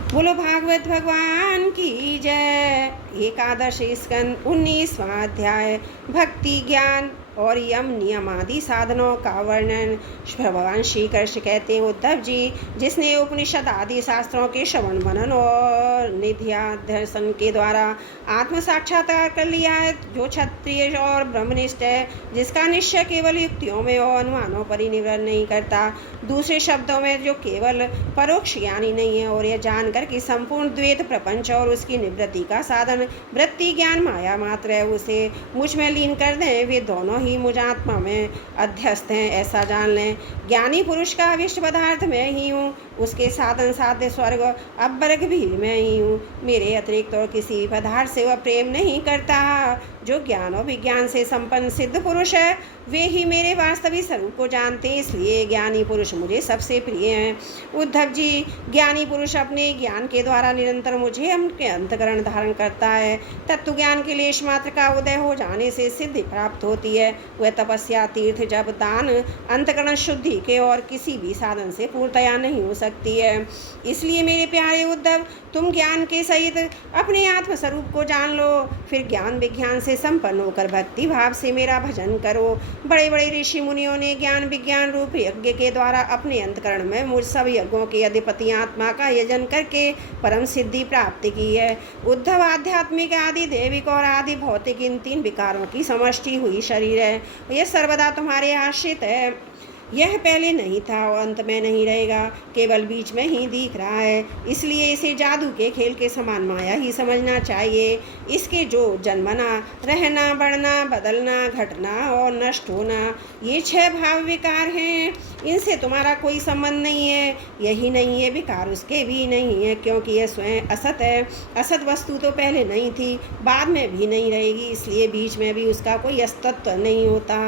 बोलो भागवत भगवान की जय। एकादश स्कंद 19वां अध्याय भक्ति ज्ञान और यम नियम आदि साधनों का वर्णन। भगवान श्री कृष्ण कहते हैं, उद्धव जी, जिसने उपनिषद आदि शास्त्रों के श्रवण मनन और निध्याध्यासन के द्वारा आत्म साक्षात्कार कर लिया है, जो क्षत्रिय और ब्रह्मनिष्ठ है, जिसका निश्चय केवल युक्तियों में और अनुमानों पर ही निर्भर नहीं करता, दूसरे शब्दों में जो केवल परोक्ष ज्ञानी नहीं है, और यह जानकर कि संपूर्ण द्वैत प्रपंच और उसकी निवृत्ति का साधन वृत्ति ज्ञान माया मात्र है, उसे मुझ में लीन कर दें, वे दोनों ही मुझ आत्मा में अध्यस्त हैं, ऐसा जान लें। ज्ञानी पुरुष का अविष्ट पदार्थ मैं ही हूँ, उसके साधन साध्य स्वर्ग अपवर्ग भी मैं ही हूँ। मेरे अतिरिक्त और किसी पदार्थ से वह प्रेम नहीं करता। जो ज्ञान और विज्ञान से संपन्न सिद्ध पुरुष है, वे ही मेरे वास्तविक स्वरूप को जानते हैं, इसलिए ज्ञानी पुरुष मुझे सबसे प्रिय हैं। उद्धव जी, ज्ञानी पुरुष अपने ज्ञान के द्वारा निरंतर मुझे उनके अंतकरण धारण करता है। तत्व ज्ञान के लेश मात्र का उदय हो जाने से सिद्धि प्राप्त होती है। वह तपस्या, तीर्थ, जप, दान, अंतकरण शुद्धि के और किसी भी साधन से पूर्णतया नहीं हो सकती है। इसलिए मेरे प्यारे उद्धव, तुम ज्ञान के सहित अपने आत्मस्वरूप को जान लो, फिर ज्ञान विज्ञान से संपन्न होकर भक्ति भाव से मेरा भजन करो। बड़े बड़े ऋषि मुनियों ने ज्ञान विज्ञान रूप यज्ञ के द्वारा अपने अंतकरण में मुझ सब यज्ञों के अधिपति आत्मा का यजन करके परम सिद्धि प्राप्त की है। उद्धव, आध्यात्मिक, आदि दैविक और आदि भौतिक इन 3 विकारों की समष्टि हुई शरीर है। यह सर्वदा तुम्हारे आश्रित है। यह पहले नहीं था और अंत में नहीं रहेगा, केवल बीच में ही दिख रहा है, इसलिए इसे जादू के खेल के समान माया ही समझना चाहिए। इसके जो जन्मना, रहना, बढ़ना, बदलना, घटना और नष्ट होना, ये 6 भाव विकार हैं। इनसे तुम्हारा कोई संबंध नहीं है। यही नहीं है विकार, उसके भी नहीं है, क्योंकि यह स्वयं असत है। असत वस्तु तो पहले नहीं थी, बाद में भी नहीं रहेगी, इसलिए बीच में भी उसका कोई अस्तित्व नहीं होता।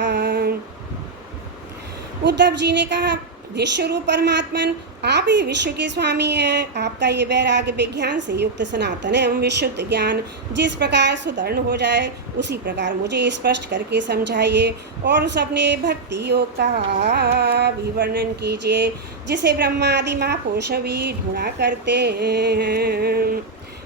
उद्धव जी ने कहा, विश्वरूप परमात्मन, आप ही विश्व के स्वामी हैं। आपका ये वैराग्य विज्ञान से युक्त सनातन एवं विशुद्ध ज्ञान जिस प्रकार सुदृढ़ हो जाए, उसी प्रकार मुझे स्पष्ट करके समझाइए और उस अपने भक्ति योग का भी वर्णन कीजिए, जिसे ब्रह्मा आदि महापुरुष भी ढूंढा करते हैं।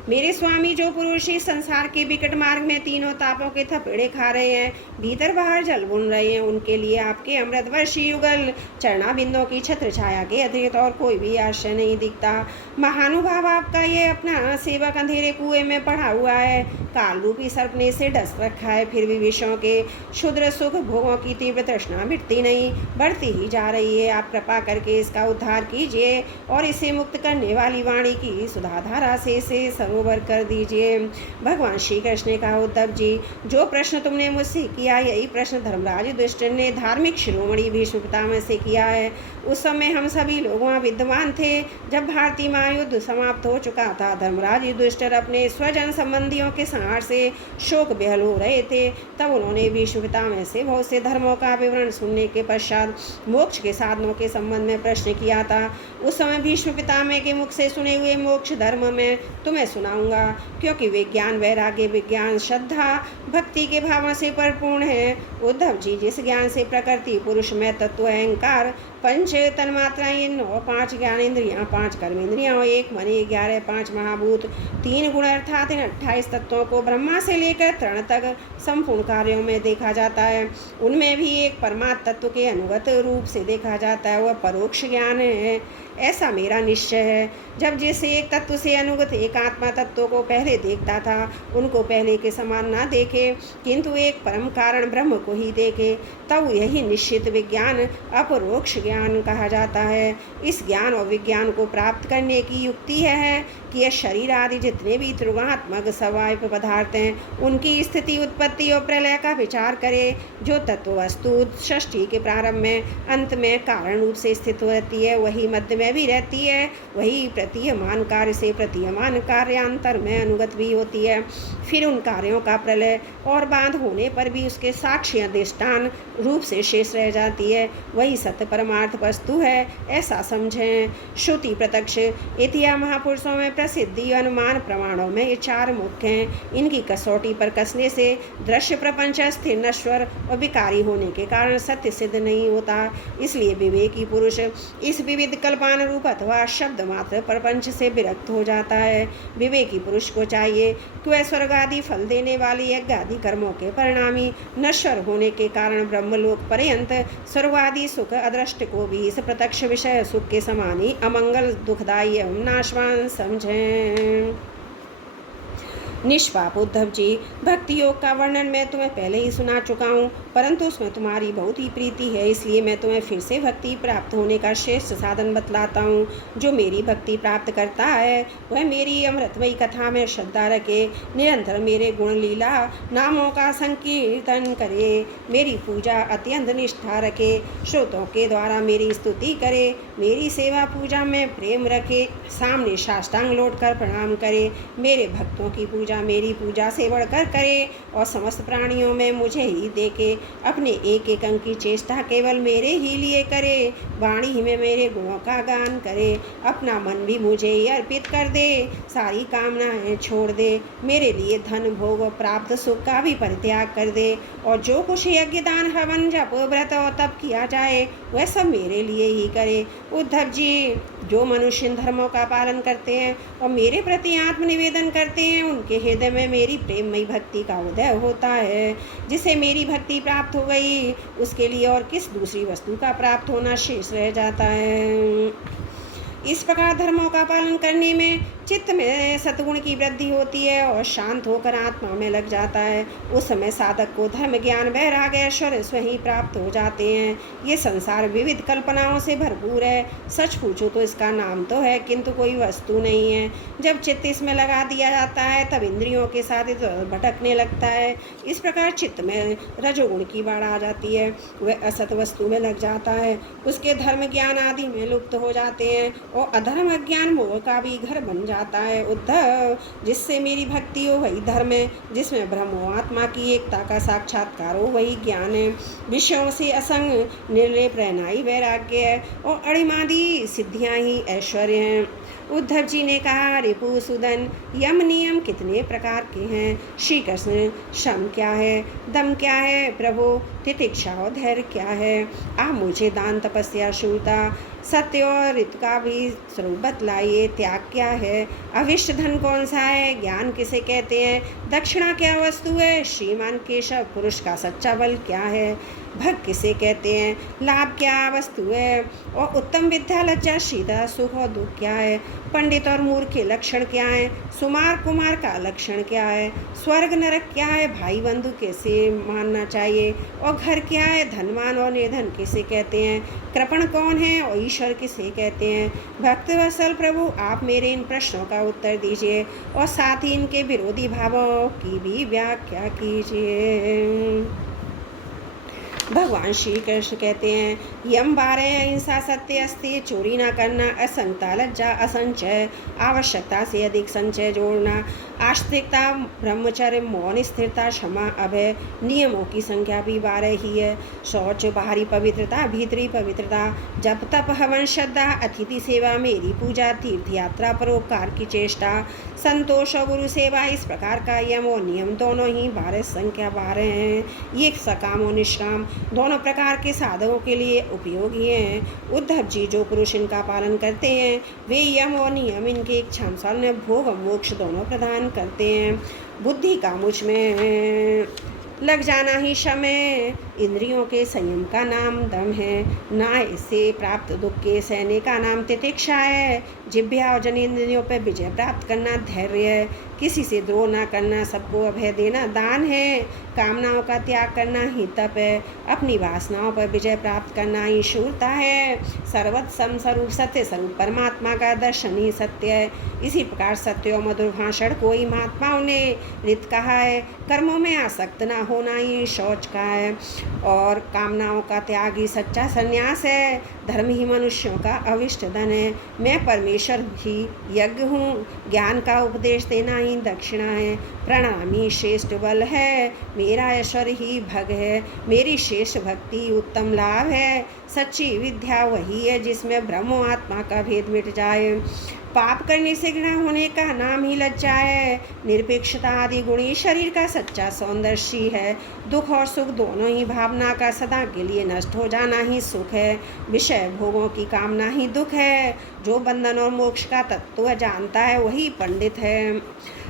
मेरे स्वामी, जो पुरुष इस संसार के विकट मार्ग में तीनों तापों के थपेड़े खा रहे हैं, भीतर बाहर जल बुन रहे हैं, उनके लिए आपके अमृतवर्षी युगल चरणाबिंदों की छत्र छाया के अतिरिक्त और कोई भी आश्रय नहीं दिखता। महानुभाव, आपका ये अपना सेवक अंधेरे कुएं में पड़ा हुआ है, काल रूपी सर्प ने इसे डस रखा है, फिर भी विषयों के क्षुद्र सुख भोगों की तीव्र तृष्णा मिटती नहीं, बढ़ती ही जा रही है। आप कृपा करके इसका उद्धार कीजिए और इसे मुक्त करने वाली वाणी की सुधाधारा से इसे सरोवर कर दीजिए। भगवान श्री कृष्ण ने कहा, उद्धव जी, जो प्रश्न तुमने मुझसे किया यही प्रश्न धर्मराज युधिष्ठिर ने धार्मिक शिरोमणि भीष्म पितामह से किया है। उस समय हम सभी लोग वहाँ विद्यमान थे। जब भारतीय महायुद्ध समाप्त हो चुका था, धर्मराज युधिष्ठिर अपने स्वजन संबंधियों के संहार से शोक बेहल हो रहे थे। तब उन्होंने भीष्म पितामह से बहुत से धर्मों का विवरण सुनने के पश्चात मोक्ष के साधनों के संबंध में प्रश्न किया था। उस समय भीष्म पितामह के मुख से सुने हुए मोक्ष धर्म में तुम्हें सुनाऊंगा, क्योंकि विज्ञान, वैराग्य, विज्ञान, श्रद्धा, भक्ति के भावों से परिपूर्ण है। उद्धव जी, जिस ज्ञान से प्रकृति, पुरुष में तत्व, अहंकार, पंच तन्मात्राएं, 9, 5 ज्ञानेंद्रियाँ, 5 कर्मेंद्रियाँ, 1 मन, 11, 5 महाभूत, 3 गुण अर्थात इन 28 तत्वों को ब्रह्मा से लेकर तृण तक संपूर्ण कार्यों में देखा जाता है। उनमें भी एक परमात्म तत्व के अनुगत रूप से देखा जाता है, वह परोक्ष ज्ञान है। ऐसा मेरा निश्चय है। जब जिस एक तत्व से अनुगत एक आत्मा तत्व को पहले देखता था, उनको पहले के समान ना देखे, किंतु एक परम कारण ब्रह्म को ही देखे, तब यही निश्चित विज्ञान, अपरोक्ष ज्ञान कहा जाता है। इस ज्ञान और विज्ञान को प्राप्त करने की युक्ति है कि यह शरीर आदि जितने भी त्रिगुणात्मक सवाय पदार्थ हैं, उनकी स्थिति, उत्पत्ति और प्रलय का विचार करे। जो तत्व वस्तु सृष्टि के प्रारंभ में, अंत में कारण रूप से स्थित रहती है, वही मध्य में भी रहती है, वही प्रतीयमान कार्य से प्रतीयमान कार्यांतर में अनुगत भी होती है। फिर उन कार्यों का प्रलय और बांध होने पर भी उसके साक्षी अधिष्ठान रूप से शेष रह जाती है, वही सत्य परमार्थ वस्तु है, ऐसा समझें। श्रुति, प्रत्यक्ष, इतिहास, महापुरुषों में प्रसिद्धि, अनुमान, प्रमाणों में ये 4 मुख्य हैं। इनकी कसौटी पर कसने से दृश्य प्रपंच स्थिर, नश्वर और विकारी होने के कारण सत्य सिद्ध नहीं होता। इसलिए विवेकी पुरुष इस विविध कल्पना रूप अथवा शब्द मात्र प्रपंच से विरक्त हो जाता है। विवेकी पुरुष को चाहिए कि वह स्वर्ग आदि फल देने वाली यज्ञ आदि कर्मों के परिणामी नश्वर होने के कारण ब्रह्मलोक पर्यंत स्वर्गादि सुख अदृष्ट को भी इस प्रत्यक्ष विषय सुख के समान ही अमंगल, दुखदायी एवं नाशवान समझें। निष्पाप उद्धव जी, भक्ति योग का वर्णन मैं तुम्हें पहले ही सुना चुका हूँ, परंतु उसमें तुम्हारी बहुत ही प्रीति है, इसलिए मैं तुम्हें फिर से भक्ति प्राप्त होने का श्रेष्ठ साधन बतलाता हूँ। जो मेरी भक्ति प्राप्त करता है, वह मेरी अमृतमयी कथा में श्रद्धा रखे, निरंतर मेरे गुण लीला नामों का संकीर्तन करे, मेरी पूजा अत्यंत निष्ठा रखे, श्रोतों के द्वारा मेरी स्तुति करे, मेरी सेवा पूजा में प्रेम रखे, सामने साष्टांग लौटकर प्रणाम करे, मेरे भक्तों की पूजा मेरी पूजा से बढ़कर करे और समस्त प्राणियों में मुझे ही देखे, अपने एक एक अंग की चेष्टा केवल मेरे ही लिए करे, वाणी ही में मेरे गुणों का गान करे, अपना मन भी मुझे ही अर्पित कर दे, सारी कामनाएं छोड़ दे, मेरे लिए धन भोग प्राप्त सुख का भी परित्याग कर दे, और जो कुछ यज्ञ, दान, हवन, जप, व्रत और तप किया जाए वह सब मेरे लिए ही करे। उद्धव जी, जो मनुष्य इन धर्मों का पालन करते हैं और मेरे प्रति आत्मनिवेदन करते हैं, उनके हृदय में मेरी प्रेममयी भक्ति का उदय होता है। जिसे मेरी भक्ति प्राप्त हो गई, उसके लिए और किस दूसरी वस्तु का प्राप्त होना शेष रह जाता है। इस प्रकार धर्मों का पालन करने में चित्त में सतगुण की वृद्धि होती है और शांत होकर आत्मा में लग जाता है। उस समय साधक को धर्म, ज्ञान, वैराग्य, ऐश्वर्य स्वयं प्राप्त हो जाते हैं। ये संसार विविध कल्पनाओं से भरपूर है। सच पूछो तो इसका नाम तो है, किंतु कोई वस्तु नहीं है। जब चित्त इसमें लगा दिया जाता है, तब इंद्रियों के साथ इधर भटकने लगता है। इस प्रकार चित्त में रजोगुण की बाढ़ आ जाती है, वह असत वस्तु में लग जाता है, उसके धर्म, ज्ञान आदि में लुप्त हो जाते हैं और अधर्म, अज्ञान, मोह का भी घर बन जाता है। उद्धव, जिससे मेरी भक्ति हो वही धर्म है, जिसमें ब्रह्म हो, आत्मा की एकता का साक्षात्कार हो वही ज्ञान है, विषयों से असंग निर्लेप रहना ही वैराग्य है और अणिमादि सिद्धियां ही ऐश्वर्य हैं। उद्धव जी ने कहा, रिपुसूदन, यम नियम कितने प्रकार के हैं? श्री कृष्ण, शम क्या है, दम क्या है प्रभु, तितिक्षा और धैर्य क्या है? आप मुझे दान, तपस्या, शूरता, सत्य और ऋतु का भी स्वरूप बतलाइए। त्याग क्या है? अविष्ट धन कौन सा है? ज्ञान किसे कहते हैं? दक्षिणा क्या वस्तु है? श्रीमान केशव, पुरुष का सच्चा बल क्या है? भग किसे कहते हैं, लाभ क्या वस्तु है, और उत्तम विद्या लज्जा सीधा सुख और दुख क्या है, पंडित और मूर्ख के लक्षण क्या है, सुमार कुमार का लक्षण क्या है, स्वर्ग नरक क्या है, भाई बंधु कैसे मानना चाहिए, और घर क्या है, धनवान और निर्धन किसे कहते हैं, कृपण कौन है और ईश्वर किसे कहते हैं। भक्तवत्सल प्रभु, आप मेरे इन प्रश्नों का उत्तर दीजिए और साथ ही इनके विरोधी भावों की भी व्याख्या कीजिए। भगवान श्री कृष्ण कहते हैं, यम 12 अहिंसा सत्य अस्ति, चोरी ना करना, असंगता लज्जा असंचय, आवश्यकता से अधिक संचय जोड़ना, आस्तिकता ब्रह्मचर्य मौन स्थिरता क्षमा अभय, नियमों की संख्या भी 12 ही है। शौच बाहरी पवित्रता भीतरी पवित्रता, जप तप हवन श्रद्धा, अतिथि सेवा मेरी पूजा, तीर्थ यात्रा परोपकार की चेष्टा, संतोष और गुरु सेवा, इस प्रकार का यम और नियम दोनों ही 12 संख्या 12 हैं। ये सकाम और निष्काम दोनों प्रकार के साधकों के लिए उपयोगी हैं। उद्धव जी, जो पुरुष इनका पालन करते हैं वे यम और नियम इनके इच्छानुसार ने भोग और मोक्ष दोनों प्रदान करते हैं। बुद्धि का मुझ में लग जाना ही शम है, इंद्रियों के संयम का नाम दम है, ना इससे प्राप्त दुख के सहने का नाम तितिक्षा है, जिह्वा और जनेंद्रियों पर विजय प्राप्त करना धैर्य है, किसी से द्रोह ना करना, सबको अभय देना दान है, कामनाओं का त्याग करना ही तप है, अपनी वासनाओं पर विजय प्राप्त करना ही शूरता है, सर्वोत्तम स्वरूप सत्य स्वरूप परमात्मा का दर्शन ही सत्य है। इसी प्रकार सत्य और मधुर भाषण को ही महात्माओं ने रित कहा है। कर्मों में आसक्त ना होना ही शौच का है और कामनाओं का त्याग ही सच्चा संन्यास है। धर्म ही मनुष्यों का अविष्ट धन है। मैं परमेश्वर ही यज्ञ हूँ, ज्ञान का उपदेश देना ही दक्षिणा है, प्रणाम ही श्रेष्ठ बल है, मेरा ऐश्वर्य ही भग है, मेरी श्रेष्ठ भक्ति उत्तम लाभ है, सच्ची विद्या वही है जिसमें ब्रह्म आत्मा का भेद मिट जाए। पाप करने से घृणा होने का नाम ही लज्जा है। निरपेक्षता आदि गुणी शरीर का सच्चा सौंदर्य है। दुख और सुख दोनों ही भावना का सदा के लिए नष्ट हो जाना ही सुख है। विषय भोगों की कामना ही दुख है। जो बंधन और मोक्ष का तत्व जानता है वही पंडित है।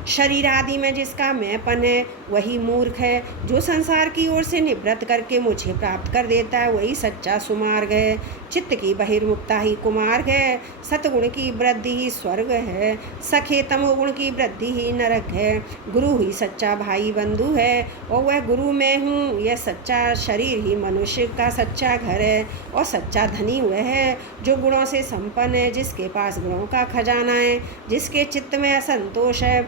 शरीर आदि में जिसका मैंपन है वही मूर्ख है। जो संसार की ओर से निवृत्त करके मुझे प्राप्त कर देता है वही सच्चा सुमार्ग है। चित्त की बहिर्मुक्ता ही कुमार्ग है। सतगुण की वृद्धि ही स्वर्ग है। सखे तमोगुण की वृद्धि ही नरक है। गुरु ही सच्चा भाई बंधु है और वह गुरु मैं हूँ। यह सच्चा शरीर ही मनुष्य का सच्चा घर है और सच्चा धनी वह है जो गुणों से संपन्न है, जिसके पास गुणों का खजाना है, जिसके चित्त में असंतोष है,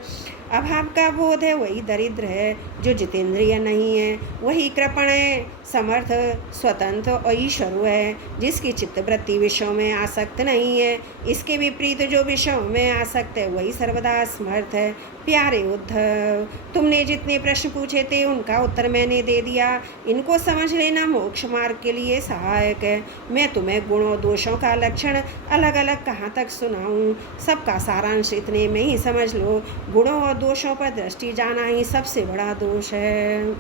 अभाव का बोध है, वही दरिद्र है। जो जितेंद्रिय नहीं है वही कृपण है, समर्थ स्वतंत्र और ईश्वर है, जिसकी चित्तवृत्ति विषयों में आसक्त नहीं है। इसके विपरीत जो विषयों में आसक्त है वही सर्वदा समर्थ है। प्यारे उद्धव, तुमने जितने प्रश्न पूछे थे उनका उत्तर मैंने दे दिया। इनको समझ लेना मोक्ष मार्ग के लिए सहायक है। मैं तुम्हें गुणों दोषों का लक्षण अलग अलग कहाँ तक सुनाऊं? सबका सारांश इतने में ही समझ लो। गुणों और दोषों पर दृष्टि जाना ही सबसे बड़ा दोष है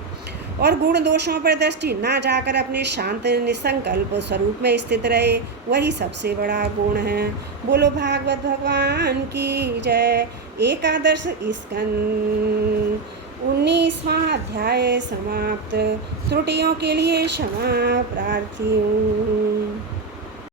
और गुण दोषों पर दृष्टि ना जाकर अपने शांत निसंकल्प स्वरूप में स्थित रहे वही सबसे बड़ा गुण है। बोलो भागवत भगवान की जय। एकादश स्कंद 19वां अध्याय समाप्त। त्रुटियों के लिए क्षमा प्रार्थी हूँ।